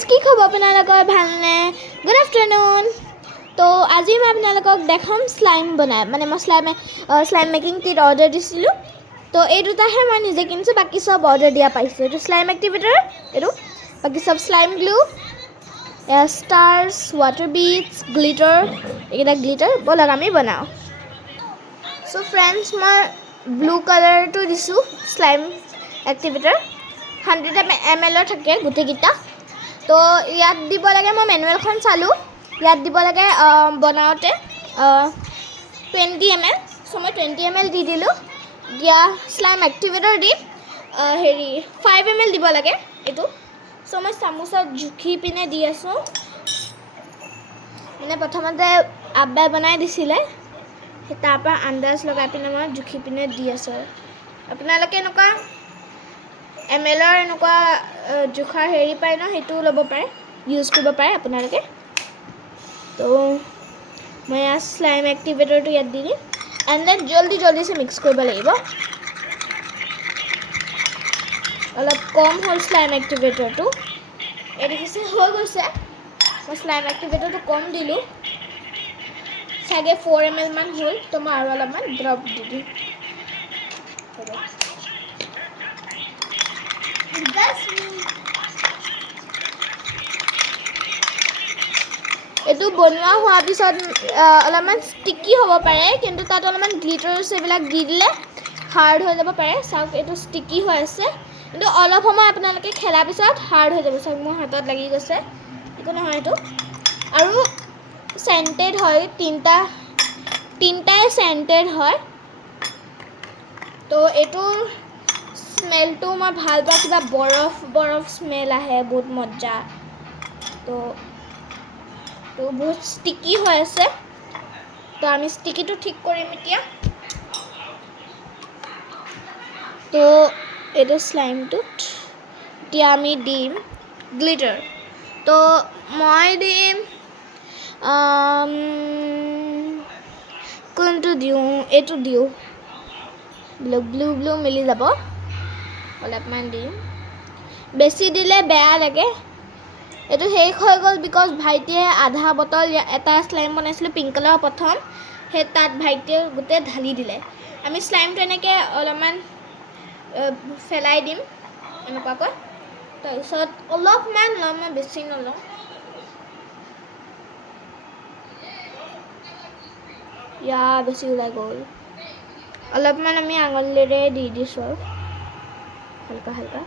Friends की खबर আপোনালোকৰ ভালনে গুড आफ्टरनून तो আজি মই আপোনালোকক দেখাম স্লাইম বনাই মানে মই স্লাইম মেকিং কিট অৰ্ডাৰ দিছিলোঁ তো এই দুটাহে মই নিজে কিনিছোঁ বাকি সব অৰ্ডাৰ দিয়া পাইছোঁ এইটো স্লাইম এক্টিভেটৰ এইটো বাকি সব slime glue starch water beads glitter এইকেইটা গ্লিটাৰ বলক আমি বনাওঁ সো ফ্ৰেন্ডছ মই ব্লু কালাৰটো দিছোঁ স্লাইম এক্টিভেটৰ 100 ml থাকে গোটেইকেইটা তো ইয়াত দিব লাগে মই মেনুৱেলখন চালোঁ ইয়াত দিব লাগে বনাওঁতে 20 ml সো মই 20 ml দি দিলোঁ দিয়া স্লাইম এক্টিভেটৰ দি হেৰি 5 ml দিব লাগে এইটো সো মই চামুচত জুখি পিনে দি আছোঁ মানে প্ৰথমতে আব্বাই বনাই দিছিলে তাৰপৰা আন্দাজ লগাই পিনে মই জুখি পিনে দি আছোঁ আপোনালোকে এনেকুৱা এমএলৰ এনেকুৱা জুখাৰ হেৰি পায় ন সেইটো ল'ব পাৰে ইউজ কৰিব পাৰে আপোনালোকে তো মই স্লাইম এক্টিভেটৰটো ইয়াত দি দিম এণ্ড দেন জলদি সে মিক্স কৰিব লাগিব অলপ কম হ'ল স্লাইম এক্টিভেটৰটো এই দেখিছে হৈ গৈছে মই স্লাইম এক্টিভেটৰটো কম দিলোঁ চাগে 4 ml মান হ'ল তো মই আৰু অলপমান ড্ৰপ দি দিম এইটো বনোৱা হোৱাৰ পিছত অলপমান ষ্টিকি হ'ব পাৰে কিন্তু তাত অলপমান গ্লিটাৰছ এইবিলাক দি দিলে হাৰ্ড হৈ যাব পাৰে চাওক এইটো ষ্টিকি হৈ আছে কিন্তু অলপ সময় আপোনালোকে খেলাৰ পিছত হাৰ্ড হৈ যাব চাওক মোৰ হাতত লাগি গৈছে একো নহয় এইটো আৰু চেণ্টেড হয় তিনিটাই চেণ্টেড হয় তো এইটোৰ স্মেলটো মই ভাল পাওঁ কিবা বৰফ স্মেল আহে বহুত মজা তো বহুত ষ্টিকি হৈ আছে তো আমি ষ্টিকিটো ঠিক কৰিম এতিয়া তো এইটো স্লাইমটোত এতিয়া আমি দিম গ্লিটাৰ তো মই দিম কোনটো দিওঁ এইটো দিওঁ ব্লু মিলি যাব অলপমান দিম বেছি দিলে বেয়া লাগে এইটো শেষ হৈ গ'ল বিকজ ভাইটিয়ে আধা বটল এটা স্লাইম বনাইছিলোঁ পিংক কালাৰৰ প্ৰথম সেই তাত ভাইটিয়ে গোটেই ঢালি দিলে আমি স্লাইমটো এনেকৈ অলপমান ফেলাই দিম এনেকুৱাকৈ তাৰপিছত অলপমান ল'ম মই বেছি নলওঁ বেছি ওলাই গ'ল অলপমান আমি আঙুলিৰে দি দিছোঁ আৰু হালকা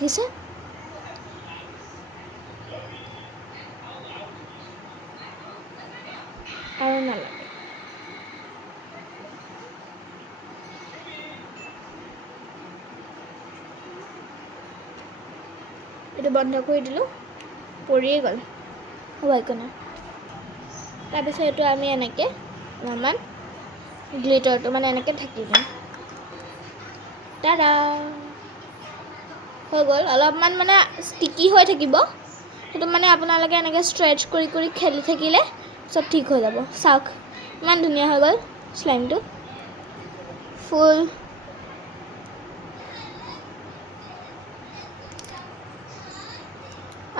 দিছে আৰু নালাগে এইটো বন্ধ কৰি দিলোঁ পৰিয়ে গ'ল হ'ব একো নাই তাৰপিছত এইটো আমি এনেকৈ অলপমান গ্লিটাৰটো মানে এনেকৈ ঢাকি দিম তাৰা হৈ গ'ল অলপমান মানে ষ্টিকি হৈ থাকিব সেইটো মানে আপোনালোকে এনেকৈ ষ্ট্ৰেচ কৰি খেলি থাকিলে চব ঠিক হৈ যাব চাওক ইমান ধুনীয়া হৈ গ'ল স্লাইমটো ফুল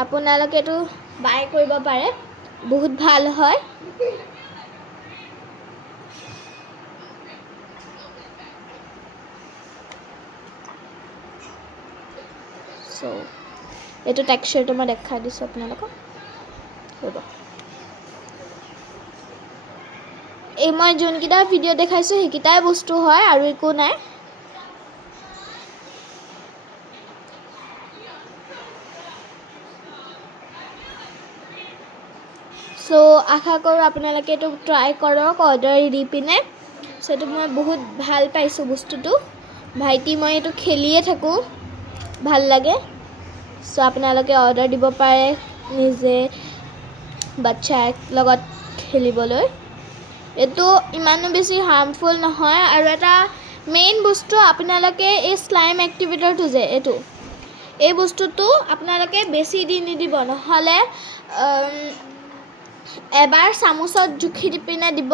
আপোনালোকে এইটো বাই কৰিব পাৰে বহুত ভাল হয় সো এইটো টেক্সচাৰটো মই দেখাই দিছোঁ আপোনালোকক ৰ'ব এই মই যোনকেইটা ভিডিঅ' দেখাইছোঁ সেইকেইটাই বস্তু হয় আৰু একো নাই সো আশা কৰোঁ আপোনালোকে এইটো ট্ৰাই কৰক অৰ্ডাৰ দি পিনে সো এইটো মই বহুত ভাল পাইছোঁ বস্তুটো ভাইটি মই এইটো খেলিয়ে থাকোঁ ভাল লাগে সো আপোনালোকে অৰ্ডাৰ দিব পাৰে নিজে বাচ্চাৰ লগত খেলিবলৈ এইটো ইমানো বেছি হাৰ্মফুল নহয় আৰু এটা মেইন বস্তু আপোনালোকে এই স্লাইম এক্টিভেটৰটো যে এই বস্তুটো আপোনালোকে বেছি দি নিদিব নহ'লে এবাৰ চামুচত জুখি দি পিনে দিব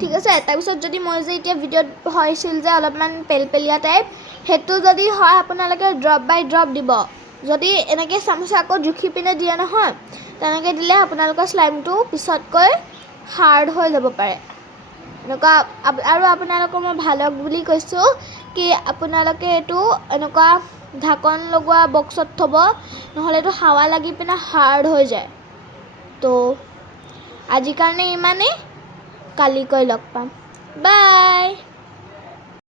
ঠিক আছে তাৰপিছত যদি মই যে এতিয়া ভিডিঅ'ত হৈছিল যে অলপমান পেলপেলীয়া টাইপ সেইটো যদি হয় আপোনালোকে ড্ৰপ বাই ড্ৰপ দিব যদি এনেকৈ চামুচে আকৌ জুখি পিনে দিয়ে নহয়, তেনেকৈ দিলে আপোনালোকৰ শ্লাইমটো পিছতকৈ হাৰ্ড হৈ যাব পাৰে। এনেকুৱা আৰু আপোনালোকক মই ভালক বুলি কৈছোঁ কি আপোনালোকে এইটো এনেকুৱা ঢাকন লগোৱা বক্সত থ'ব, নহ'লেতো হাৱা লাগি পিনে হাৰ্ড হৈ যায়। তো আজিৰ কাৰণে ইমানেই, কালিকৈ লগ পাম, বাই।